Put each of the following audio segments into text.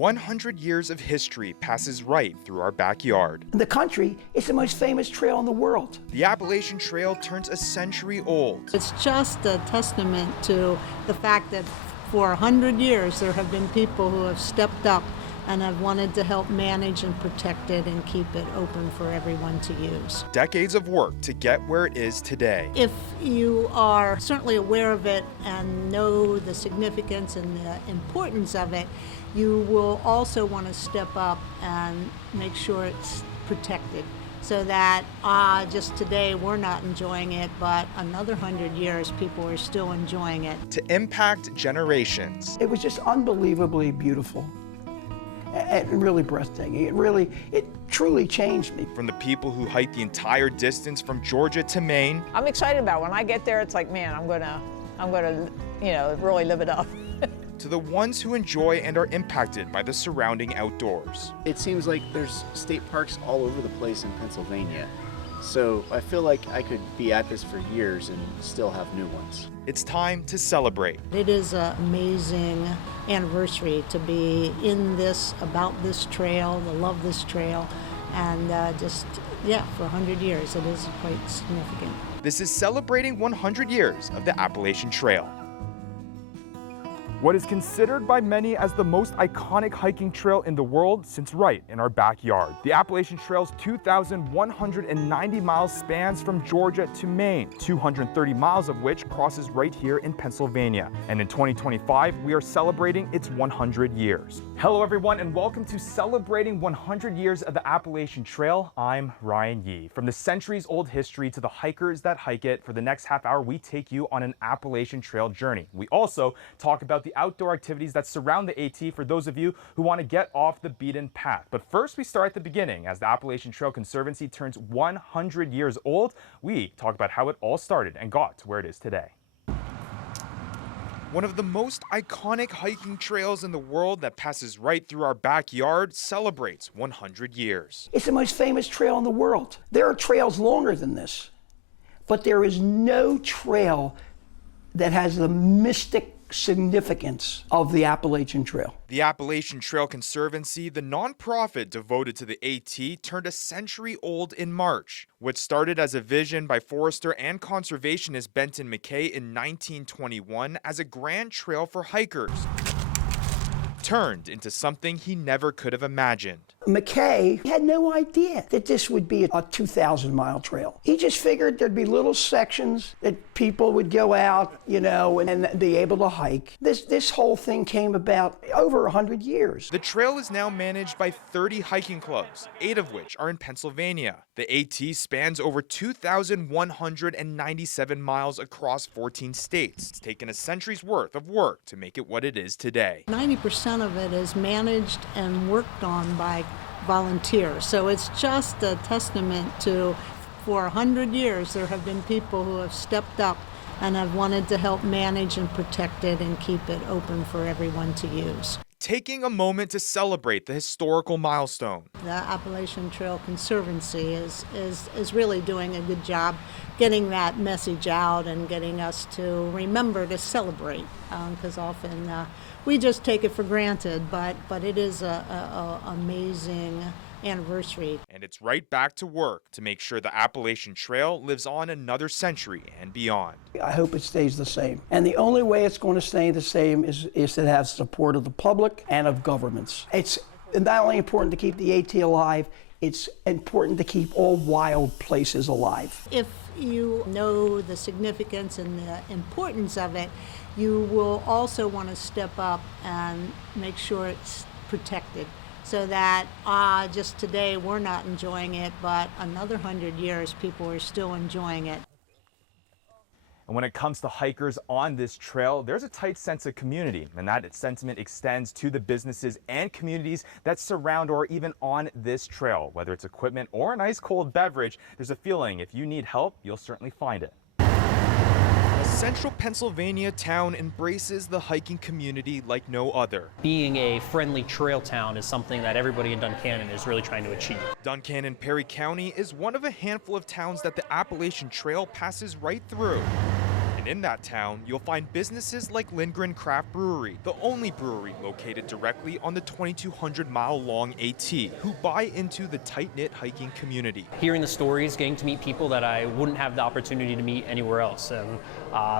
100 years of history passes right through our backyard. In the country, it's the most famous trail in the world. The Appalachian Trail turns a century old. It's just a testament to the fact that for 100 years there have been people who have stepped up and have wanted to help manage and protect it and keep it open for everyone to use. Decades of work to get where it is today. If you are certainly aware of it and know the significance and the importance of it, you will also want to step up and make sure it's protected, so that just today we're not enjoying it, but another 100 years people are still enjoying it. To impact generations. It was just unbelievably beautiful and really breathtaking. It truly changed me. From the people who hike the entire distance from Georgia to Maine. I'm excited about it. When I get there, it's like, man, I'm gonna, really live it up. To the ones who enjoy and are impacted by the surrounding outdoors. It seems like there's state parks all over the place in Pennsylvania. So I feel like I could be at this for years and still have new ones. It's time to celebrate. It is an amazing anniversary to be in this, about this trail, to love this trail, and for 100 years it is quite significant. This is celebrating 100 years of the Appalachian Trail. What is considered by many as the most iconic hiking trail in the world sits right in our backyard. The Appalachian Trail's 2,190 miles spans from Georgia to Maine, 230 miles of which crosses right here in Pennsylvania. And in 2025, we are celebrating its 100 years. Hello everyone, and welcome to Celebrating 100 Years of the Appalachian Trail. I'm Ryan Yee. From the centuries-old history to the hikers that hike it, for the next half hour, we take you on an Appalachian Trail journey. We also talk about the outdoor activities that surround the AT for those of you who want to get off the beaten path. But first, we start at the beginning. As the Appalachian Trail Conservancy turns 100 years old, we talk about how it all started and got to where it is today. One of the most iconic hiking trails in the world that passes right through our backyard celebrates 100 years. It's the most famous trail in the world. There are trails longer than this, but there is no trail that has the mystic significance of the Appalachian Trail. The Appalachian Trail Conservancy, the nonprofit devoted to the AT, turned a century old in March. What started as a vision by forester and conservationist Benton McKay in 1921 as a grand trail for hikers turned into something he never could have imagined. McKay had no idea that this would be a 2,000-mile trail. He just figured there'd be little sections that people would go out, and be able to hike. This whole thing came about over 100 years. The trail is now managed by 30 hiking clubs, 8 of which are in Pennsylvania. The AT spans over 2,197 miles across 14 states. It's taken a century's worth of work to make it what it is today. 90% of it is managed and worked on by volunteers. So it's just a testament to, for 100 years, there have been people who have stepped up and have wanted to help manage and protect it and keep it open for everyone to use. Taking a moment to celebrate the historical milestone. The Appalachian Trail Conservancy is really doing a good job getting that message out and getting us to remember to celebrate, because often we just take it for granted, but it is a amazing anniversary. And it's right back to work to make sure the Appalachian Trail lives on another century and beyond. I hope it stays the same. And the only way it's going to stay the same is to have support of the public and of governments. It's not only important to keep the AT alive, it's important to keep all wild places alive. If you know the significance and the importance of it, you will also want to step up and make sure it's protected, so that just today we're not enjoying it, but another 100 years people are still enjoying it. And when it comes to hikers on this trail, there's a tight sense of community, and that sentiment extends to the businesses and communities that surround or even on this trail. Whether it's equipment or an ice cold beverage, there's a feeling if you need help, you'll certainly find it. A central Pennsylvania town embraces the hiking community like no other. Being a friendly trail town is something that everybody in Duncan is really trying to achieve. Duncan in Perry County is one of a handful of towns that the Appalachian Trail passes right through. And In that town, you'll find businesses like Lindgren Craft Brewery, the only brewery located directly on the 2,200-mile-long AT, who buy into the tight-knit hiking community. Hearing the stories, getting to meet people that I wouldn't have the opportunity to meet anywhere else. And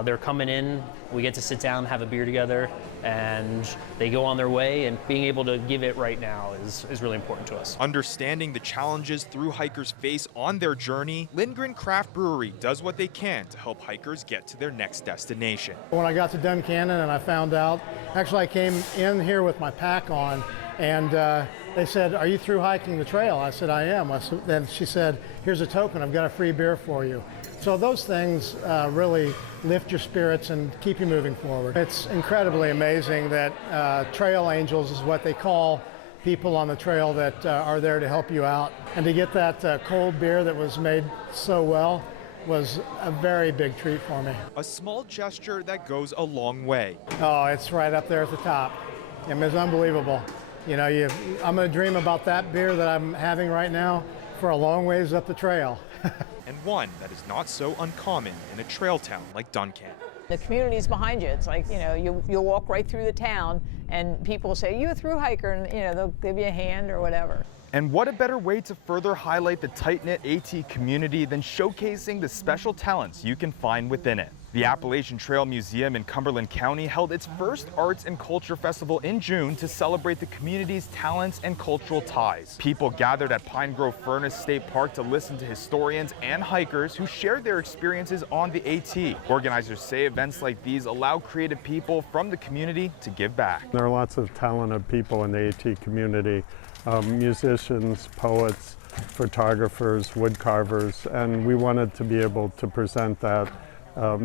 they're coming in, we get to sit down, have a beer together, and they go on their way, and being able to give it right now is really important to us. Understanding the challenges thru hikers face on their journey, Lindgren Craft Brewery does what they can to help hikers get to their next destination. When I got to Duncan and I found out, actually I came in here with my pack on, and they said, "Are you through hiking the trail?" I said, "I am." Then she said, "Here's a token, I've got a free beer for you." So those things really lift your spirits and keep you moving forward. It's incredibly amazing that trail angels is what they call people on the trail that are there to help you out. And to get that cold beer that was made so well was a very big treat for me. A small gesture that goes a long way. Oh, it's right up there at the top. I mean, it's unbelievable. You know, I'm going to dream about that beer that I'm having right now for a long ways up the trail. And one that is not so uncommon in a trail town like Duncan. The community's behind you. It's like, you know, you'll walk right through the town and people say, "You a thru hiker?" and, you know, they'll give you a hand or whatever. And what a better way to further highlight the tight-knit AT community than showcasing the special talents you can find within it. The Appalachian Trail Museum in Cumberland County held its first Arts and Culture Festival in June to celebrate the community's talents and cultural ties. People gathered at Pine Grove Furnace State Park to listen to historians and hikers who shared their experiences on the AT. Organizers say events like these allow creative people from the community to give back. There are lots of talented people in the AT community, musicians, poets, photographers, wood carvers, and we wanted to be able to present that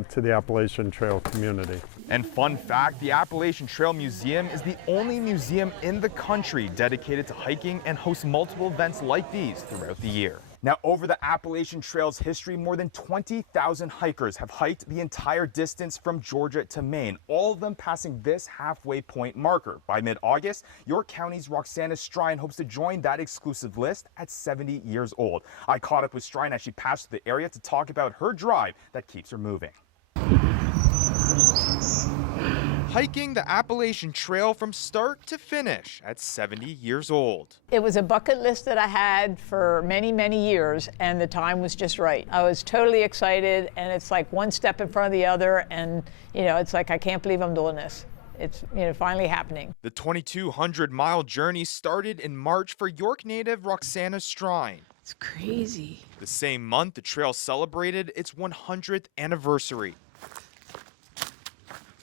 to the Appalachian Trail community. And fun fact, the Appalachian Trail Museum is the only museum in the country dedicated to hiking and hosts multiple events like these throughout the year. Now, over the Appalachian Trail's history, more than 20,000 hikers have hiked the entire distance from Georgia to Maine, all of them passing this halfway point marker. By mid-August, York County's Roxanna Strine hopes to join that exclusive list at 70 years old. I caught up with Strine as she passed through the area to talk about her drive that keeps her moving. Hiking the Appalachian Trail from start to finish at 70 years old. It was a bucket list that I had for many, many years, and the time was just right. I was totally excited, and it's like one step in front of the other, and you know, it's like, I can't believe I'm doing this. It's, you know, finally happening. The 2,200-mile journey started in March for York native Roxanna Strine. It's crazy. The same month, the trail celebrated its 100th anniversary.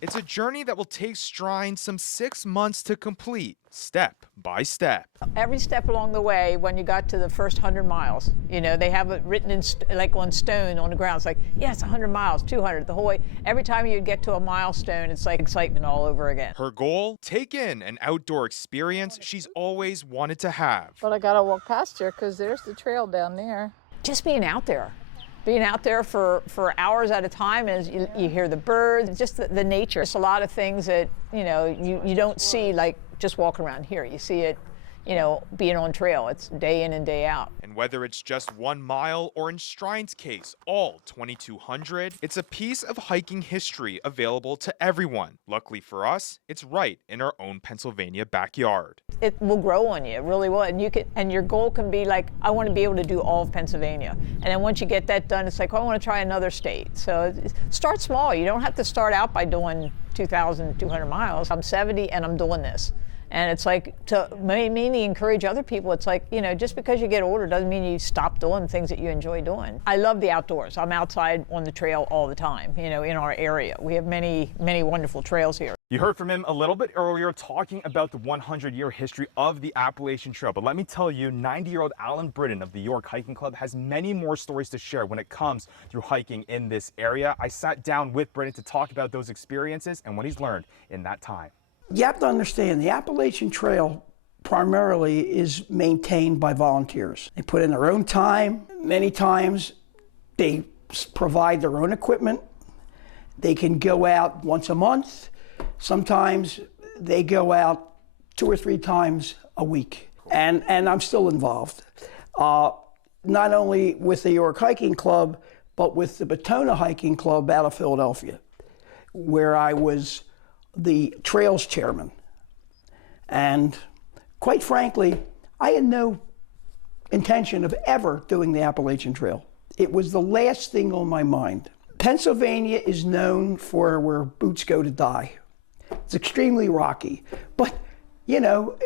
It's a journey that will take Strine some 6 months to complete, step by step. Every step along the way, when you got to the first 100 miles, you know, they have it written in like on stone on the ground. It's like, yes, 100 miles, 200, the whole way. Every time you get to a milestone, it's like excitement all over again. Her goal, take in an outdoor experience she's always wanted to have. But I gotta walk past here because there's the trail down there. Just being out there. Being out there for hours at a time, as you hear the birds, just the nature. It's a lot of things that, you know, you don't see like just walking around here. You see it, you know, being on trail. It's day in and day out. And whether it's just 1 mile or in Strine's case, all 2,200, it's a piece of hiking history available to everyone. Luckily for us, it's right in our own Pennsylvania backyard. It will grow on you, it really will. And your goal can be like, I want to be able to do all of Pennsylvania. And then once you get that done, it's like, oh, I want to try another state. So start small. You don't have to start out by doing 2,200 miles. I'm 70 and I'm doing this. And it's like, to mainly encourage other people, it's like, you know, just because you get older doesn't mean you stop doing things that you enjoy doing. I love the outdoors. I'm outside on the trail all the time, you know, in our area. We have many, many wonderful trails here. You heard from him a little bit earlier talking about the 100-year history of the Appalachian Trail. But let me tell you, 90-year-old Alan Britton of the York Hiking Club has many more stories to share when it comes through hiking in this area. I sat down with Britton to talk about those experiences and what he's learned in that time. You have to understand, the Appalachian Trail primarily is maintained by volunteers. They put in their own time. Many times they provide their own equipment. They can go out once a month. Sometimes they go out 2 or 3 times a week. And I'm still involved, not only with the York Hiking Club, but with the Batona Hiking Club out of Philadelphia. where I was the trails chairman. And quite frankly, I had no intention of ever doing the Appalachian Trail. It was the last thing on my mind. Pennsylvania is known for where boots go to die. It's extremely rocky, but you know,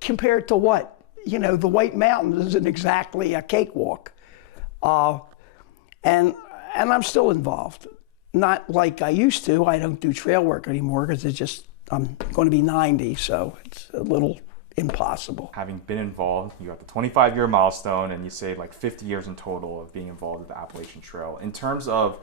compared to what? You know, the White Mountains isn't exactly a cakewalk. And I'm still involved. Not like I used to. I don't do trail work anymore because it's just, I'm going to be 90, so it's a little impossible. Having been involved, you got the 25-year milestone, and you say like 50 years in total of being involved with the Appalachian Trail. In terms of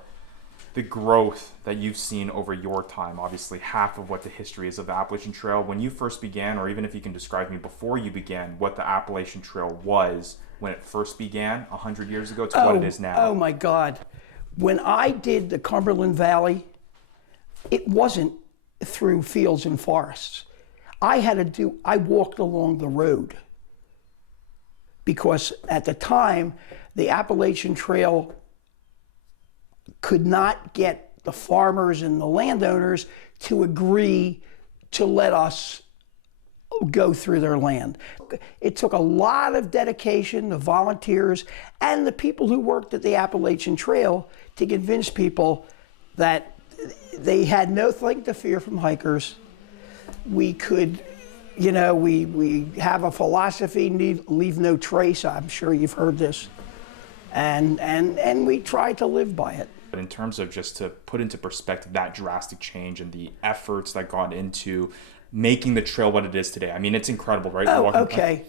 the growth that you've seen over your time, obviously half of what the history is of the Appalachian Trail, when you first began, or even if you can describe me before you began, what the Appalachian Trail was when it first began 100 years ago to what it is now. Oh my God. When I did the Cumberland Valley, it wasn't through fields and forests. I walked along the road because at the time, the Appalachian Trail could not get the farmers and the landowners to agree to let us go through their land. It took a lot of dedication, the volunteers, and the people who worked at the Appalachian Trail to convince people that they had nothing to fear from hikers. We could, you know, we have a philosophy, leave no trace. I'm sure you've heard this. And we try to live by it. But in terms of just to put into perspective that drastic change and the efforts that got into making the trail what it is today, I mean, it's incredible, right? Oh, okay.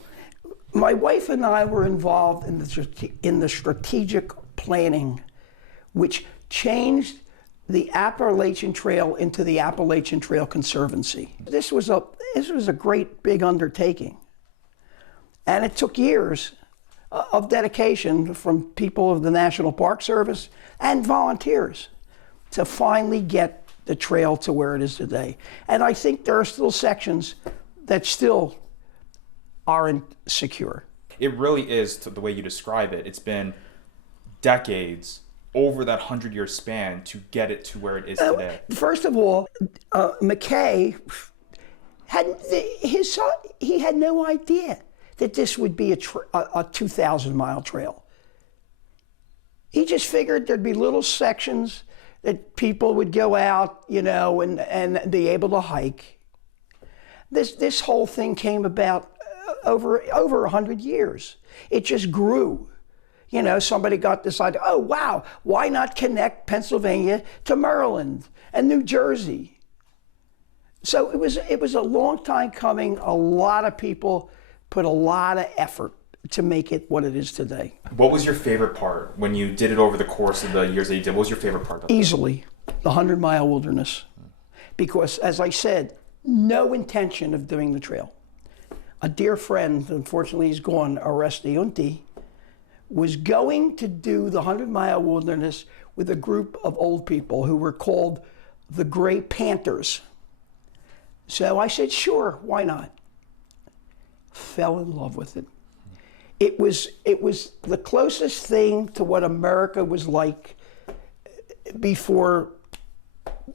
My wife and I were involved in the strategic planning, which changed the Appalachian Trail into the Appalachian Trail Conservancy. This was a great big undertaking, and it took years of dedication from people of the National Park Service and volunteers to finally get the trail to where it is today. And I think there are still sections that still aren't secure. It really is, to the way you describe it, it's been decades over that 100-year span to get it to where it is today. First of all, McKay he had no idea that this would be a 2,000-mile trail. He just figured there'd be little sections that people would go out, you know, and be able to hike. This whole thing came about over 100 years. It just grew. You know, somebody got this idea, oh wow, why not connect Pennsylvania to Maryland and New Jersey? So it was a long time coming. A lot of people put a lot of effort to make it what it is today. What was your favorite part when you did it over the course of the years that you did? What was your favorite part? Easily, the 100-mile wilderness. Because as I said, no intention of doing the trail. A dear friend, unfortunately he's gone, Oreste Unti, was going to do the 100-mile wilderness with a group of old people who were called the Gray Panthers. So I said, sure, why not? Fell in love with it. It was the closest thing to what America was like before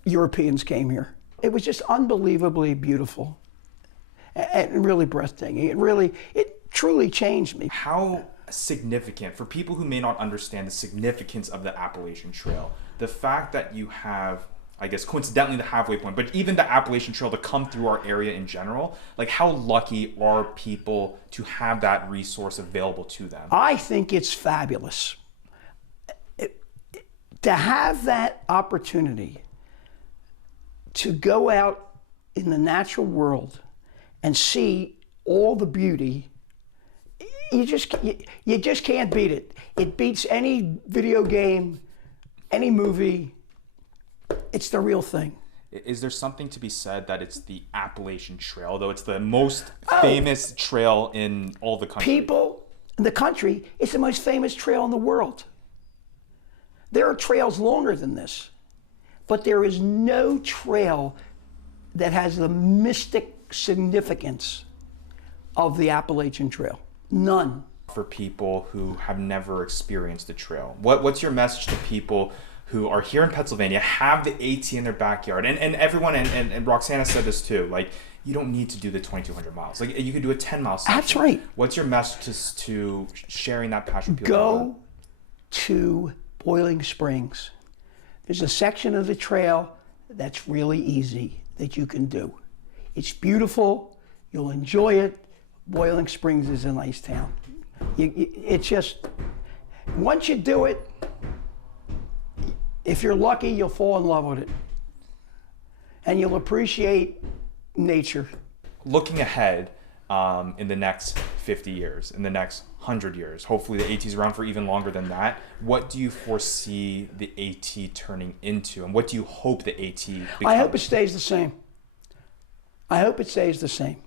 Europeans came here. It was just unbelievably beautiful and really breathtaking. It truly changed me. How significant, for people who may not understand the significance of the Appalachian Trail, the fact that you have, I guess, coincidentally the halfway point, but even the Appalachian Trail to come through our area in general, like how lucky are people to have that resource available to them? I think it's fabulous. To have that opportunity to go out in the natural world and see all the beauty, you just can't beat it. It beats any video game, any movie. It's the real thing. Is there something to be said that it's the Appalachian Trail, though it's the most famous trail in all the country? People in the country, it's the most famous trail in the world. There are trails longer than this, but there is no trail that has the mystic significance of the Appalachian Trail. None. For people who have never experienced the trail, what's your message to people who are here in Pennsylvania, have the AT in their backyard, and everyone, and Roxanna said this too, like, you don't need to do the 2,200 miles. Like, you could do a 10-mile section. That's right. What's your message to sharing that passion with people? Go to Boiling Springs. There's a section of the trail that's really easy that you can do. It's beautiful. You'll enjoy it. Boiling Springs is a nice town. It's just, once you do it, if you're lucky, you'll fall in love with it. And you'll appreciate nature. Looking ahead in the next 50 years, in the next 100 years, hopefully the AT's around for even longer than that, what do you foresee the AT turning into? And what do you hope the AT becomes? I hope it stays the same. I hope it stays the same.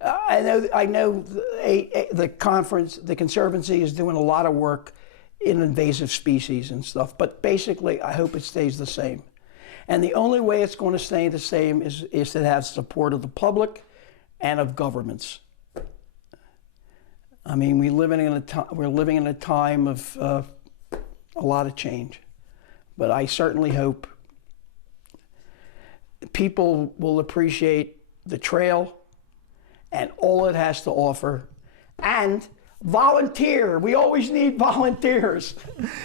I know the conference, the Conservancy is doing a lot of work in invasive species and stuff, but basically I hope it stays the same. And the only way it's going to stay the same is to have support of the public and of governments. I mean, we're living in a time of a lot of change, but I certainly hope people will appreciate the trail and all it has to offer, and volunteer. We always need volunteers.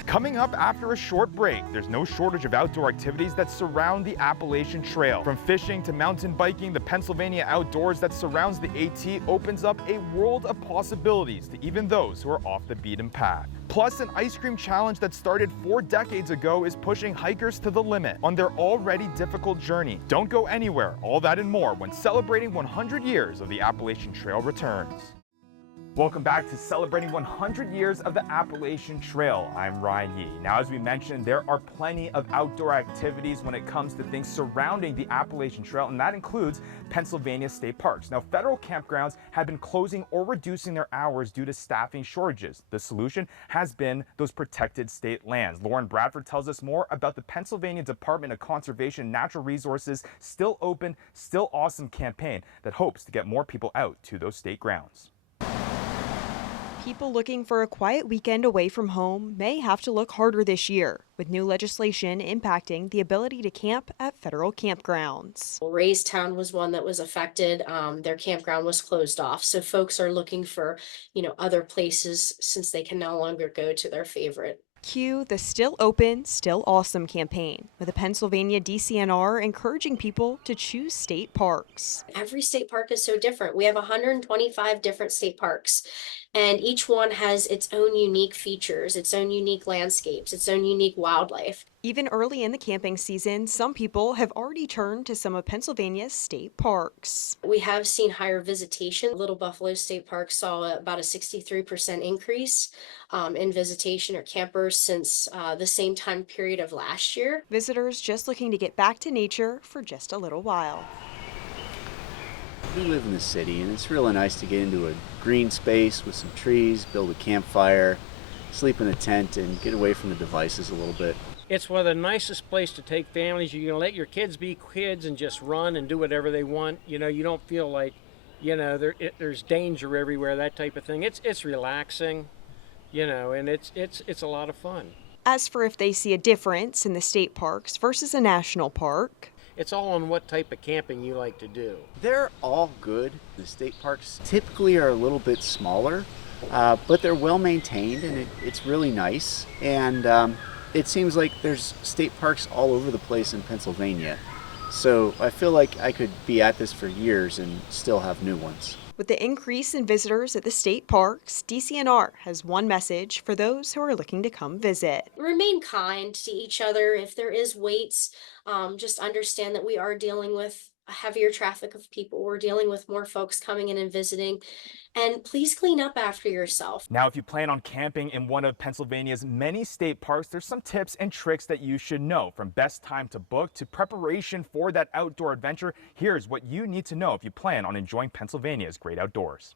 Coming up after a short break, there's no shortage of outdoor activities that surround the Appalachian Trail. From fishing to mountain biking, the Pennsylvania outdoors that surrounds the AT opens up a world of possibilities to even those who are off the beaten path. Plus, an ice cream challenge that started 4 decades ago is pushing hikers to the limit on their already difficult journey. Don't go anywhere. All that and more when celebrating 100 years of the Appalachian Trail returns. Welcome back to celebrating 100 years of the Appalachian Trail. I'm Ryan Yee. Now, as we mentioned, there are plenty of outdoor activities when it comes to things surrounding the Appalachian Trail, and that includes Pennsylvania state parks. Now, federal campgrounds have been closing or reducing their hours due to staffing shortages. The solution has been those protected state lands. Lauren Bradford tells us more about the Pennsylvania Department of Conservation and Natural Resources Still Open, Still Awesome campaign that hopes to get more people out to those state grounds. People looking for a quiet weekend away from home may have to look harder this year, with new legislation impacting the ability to camp at federal campgrounds. Raystown was one that was affected. Their campground was closed off. So folks are looking for, other places since they can no longer go to their favorite. Cue the Still Open, Still Awesome campaign, with the Pennsylvania DCNR encouraging people to choose state parks. Every state park is so different. We have 125 different state parks, and each one has its own unique features, its own unique landscapes, its own unique wildlife. Even early in the camping season, some people have already turned to some of Pennsylvania's state parks. We have seen higher visitation. Little Buffalo State Park saw about a 63% increase in visitation or campers since the same time period of last year. Visitors just looking to get back to nature for just a little while. We live in the city, and it's really nice to get into a green space with some trees, build a campfire, sleep in a tent, and get away from the devices a little bit. It's one of the nicest places to take families. You're going to let your kids be kids and just run and do whatever they want. You don't feel like, there's danger everywhere, that type of thing. It's relaxing, and it's a lot of fun. As for if they see a difference in the state parks versus a national park, it's all on what type of camping you like to do. They're all good. The state parks typically are a little bit smaller, but they're well maintained, and it's really nice. And it seems like there's state parks all over the place in Pennsylvania. So I feel like I could be at this for years and still have new ones. with the increase in visitors at the state parks, DCNR has one message for those who are looking to come visit. Remain kind to each other. If there is waits, just understand that we are dealing with a heavier traffic of people. We're dealing with more folks coming in and visiting. And please clean up after yourself. Now, if you plan on camping in one of Pennsylvania's many state parks, there's some tips and tricks that you should know. From best time to book to preparation for that outdoor adventure, here's what you need to know if you plan on enjoying Pennsylvania's great outdoors.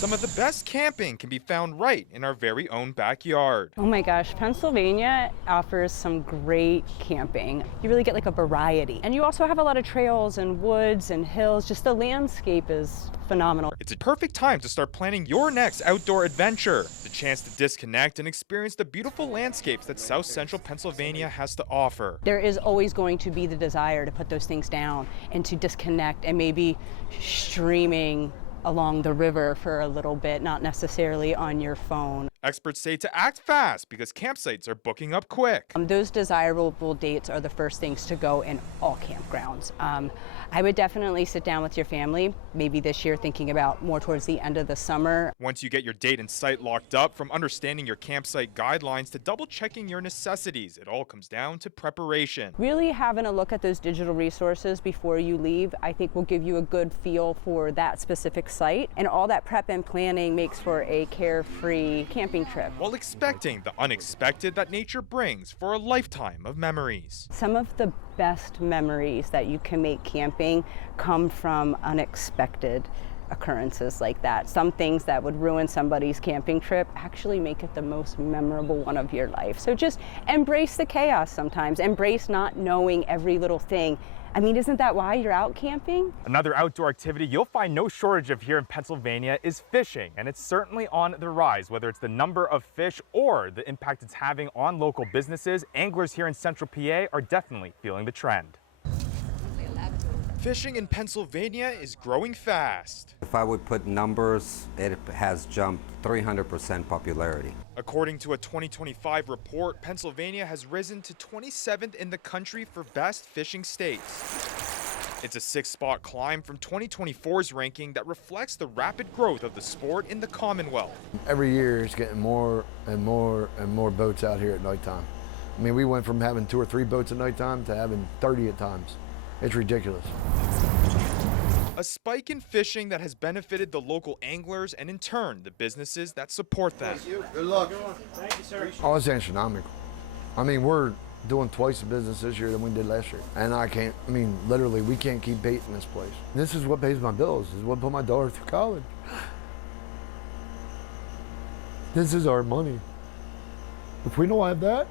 Some of the best camping can be found right in our very own backyard. Oh my gosh, Pennsylvania offers some great camping. You really get like a variety. And you also have a lot of trails and woods and hills. Just the landscape is phenomenal. It's a perfect time to start planning your next outdoor adventure. The chance to disconnect and experience the beautiful landscapes that South Central Pennsylvania has to offer. There is always going to be the desire to put those things down and to disconnect and maybe streaming along the river for a little bit, not necessarily on your phone. Experts say to act fast because campsites are booking up quick. Those desirable dates are the first things to go in all campgrounds. I would definitely sit down with your family, maybe this year thinking about more towards the end of the summer. Once you get your date and site locked up, from understanding your campsite guidelines to double checking your necessities, it all comes down to preparation. Really having a look at those digital resources before you leave, I think will give you a good feel for that specific site. And all that prep and planning makes for a carefree camping trip. While expecting the unexpected that nature brings for a lifetime of memories. Some of the best memories that you can make camping come from unexpected occurrences like that. Some things that would ruin somebody's camping trip actually make it the most memorable one of your life. So just embrace the chaos sometimes. Embrace not knowing every little thing. I mean, isn't that why you're out camping? Another outdoor activity you'll find no shortage of here in Pennsylvania is fishing, and it's certainly on the rise. Whether it's the number of fish or the impact it's having on local businesses, anglers here in Central PA are definitely feeling the trend. Fishing in Pennsylvania is growing fast. If I would put numbers, it has jumped 300% popularity. According to a 2025 report, Pennsylvania has risen to 27th in the country for best fishing states. It's a 6-spot climb from 2024's ranking that reflects the rapid growth of the sport in the Commonwealth. Every year it's getting more and more and more boats out here at nighttime. I mean, we went from having 2 or 3 boats at nighttime to having 30 at times. It's ridiculous. A spike in fishing that has benefited the local anglers and in turn the businesses that support them. Good luck. Thank you, sir. Oh, it's astronomical. I mean, we're doing twice the business this year than we did last year. And literally, we can't keep baiting this place. This is what pays my bills. This is what put my daughter through college. This is our money. If we don't have that,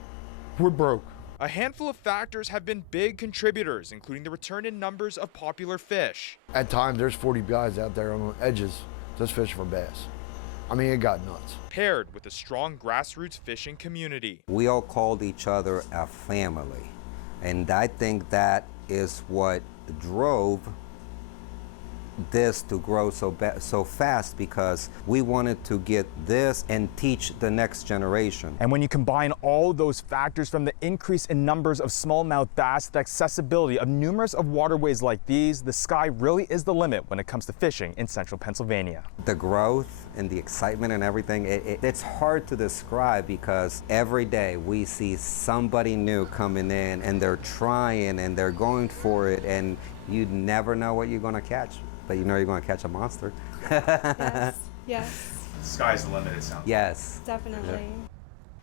we're broke. A handful of factors have been big contributors, including the return in numbers of popular fish. At times, there's 40 guys out there on the edges just fishing for bass. I mean, it got nuts. Paired with a strong grassroots fishing community. We all called each other a family, and I think that is what drove this to grow so fast, because we wanted to get this and teach the next generation. And when you combine all those factors, from the increase in numbers of smallmouth bass, the accessibility of numerous of waterways like these, the sky really is the limit when it comes to fishing in Central Pennsylvania. The growth and the excitement and everything, it's hard to describe, because every day we see somebody new coming in and they're trying and they're going for it, and you never know what you're going to catch. But you know you're going to catch a monster. Yes. Sky's the limit, it sounds. Yes. Definitely. Yeah.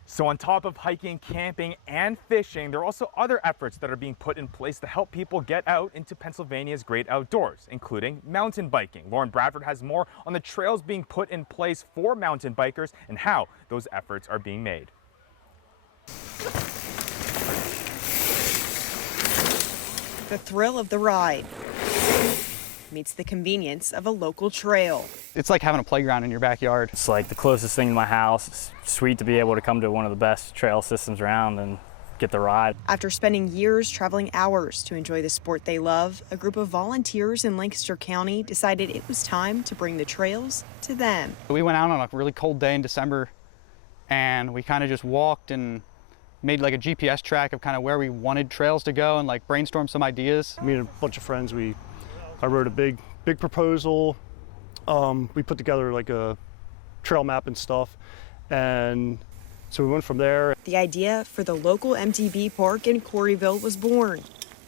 So on top of hiking, camping, and fishing, there are also other efforts that are being put in place to help people get out into Pennsylvania's great outdoors, including mountain biking. Lauren Bradford has more on the trails being put in place for mountain bikers and how those efforts are being made. The thrill of the ride meets the convenience of a local trail. It's like having a playground in your backyard. It's like the closest thing to my house. It's sweet to be able to come to one of the best trail systems around and get the ride. After spending years traveling hours to enjoy the sport they love, a group of volunteers in Lancaster County decided it was time to bring the trails to them. We went out on a really cold day in December, and we kind of just walked and made like a GPS track of kind of where we wanted trails to go and like brainstorm some ideas. Me and a bunch of friends, I wrote a big proposal. We put together like a trail map and stuff, and so we went from there. The idea for the local MTB park in Corryville was born,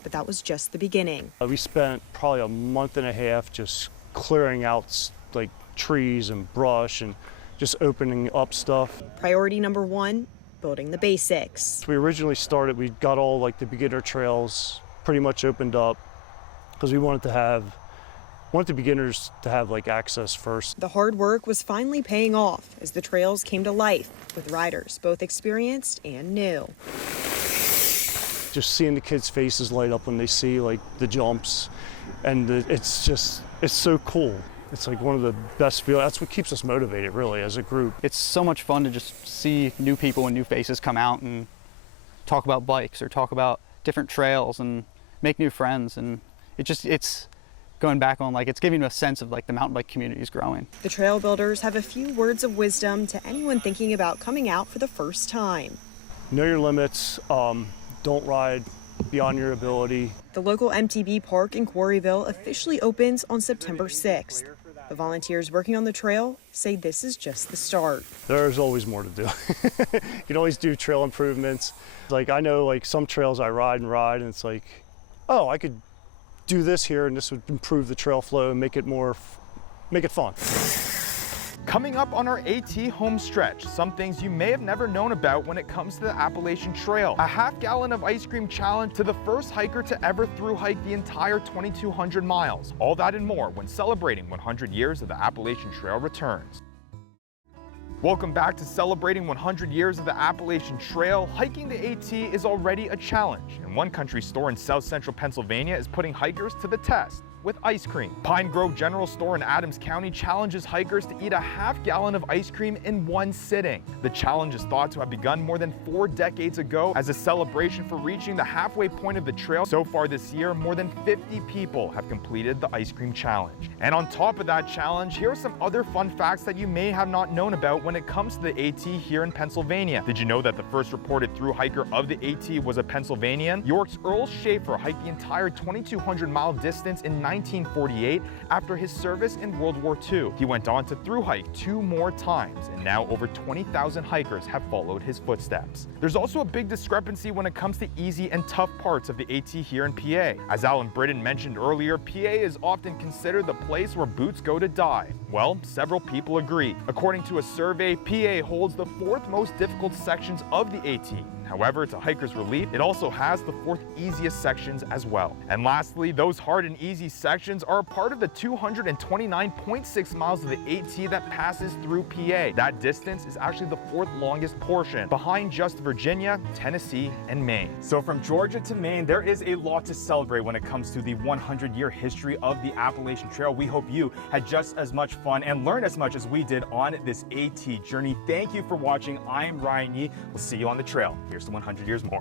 but that was just the beginning. We spent probably a month and a half just clearing out like trees and brush and just opening up stuff. Priority number one, building the basics. We originally started, we got all like the beginner trails pretty much opened up, because we wanted to have want the beginners to have like access first. The hard work was finally paying off as the trails came to life with riders both experienced and new. Just seeing the kids' faces light up when they see like the jumps, and it's so cool. It's like one of the best feelings. That's what keeps us motivated, really, as a group. It's so much fun to just see new people and new faces come out and talk about bikes or talk about different trails and make new friends. And it's going back on, like, it's giving a sense of like the mountain bike community is growing. The trail builders have a few words of wisdom to anyone thinking about coming out for the first time. Know your limits. Don't ride beyond your ability. The local MTB park in Quarryville officially opens on September 6th. The volunteers working on the trail say this is just the start. There's always more to do. You can always do trail improvements. Like, I know like some trails I ride and it's like, oh, I could do this here and this would improve the trail flow and make it fun. Coming up on our AT home stretch, some things you may have never known about when it comes to the Appalachian Trail. A half-gallon of ice cream challenge to the first hiker to ever through hike the entire 2,200 miles. All that and more when celebrating 100 years of the Appalachian Trail returns. Welcome back to celebrating 100 years of the Appalachian Trail. Hiking the AT is already a challenge, and one country store in south central Pennsylvania is putting hikers to the test with ice cream. Pine Grove General Store in Adams County challenges hikers to eat a half-gallon of ice cream in one sitting. The challenge is thought to have begun more than 4 decades ago as a celebration for reaching the halfway point of the trail. So far this year, more than 50 people have completed the ice cream challenge. And on top of that challenge, here are some other fun facts that you may have not known about when it comes to the AT here in Pennsylvania. Did you know that the first reported through hiker of the AT was a Pennsylvanian? York's Earl Schaefer hiked the entire 2,200-mile distance in 1948 after his service in World War II. He went on to through hike 2 more times, and now over 20,000 hikers have followed his footsteps. There's also a big discrepancy when it comes to easy and tough parts of the AT here in PA. As Alan Britton mentioned earlier, PA is often considered the place where boots go to die. Well, several people agree. According to a survey, PA holds the 4th most difficult sections of the AT. However, to hikers' relief, it also has the 4th easiest sections as well. And lastly, those hard and easy sections are a part of the 229.6 miles of the AT that passes through PA. That distance is actually the 4th longest portion, behind just Virginia, Tennessee, and Maine. So from Georgia to Maine, there is a lot to celebrate when it comes to the 100-year history of the Appalachian Trail. We hope you had just as much fun and learned as much as we did on this AT journey. Thank you for watching. I'm Ryan Yee. We'll see you on the trail. Here's to 100 years more.